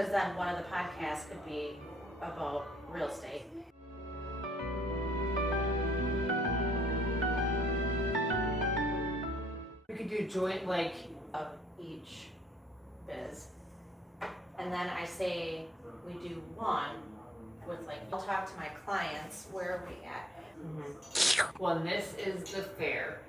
because then one of the podcasts could be about real estate. We could do joint, like, Of each biz. And then I say we do one with like, I'll talk to my clients, where are we at? well, this is the fair.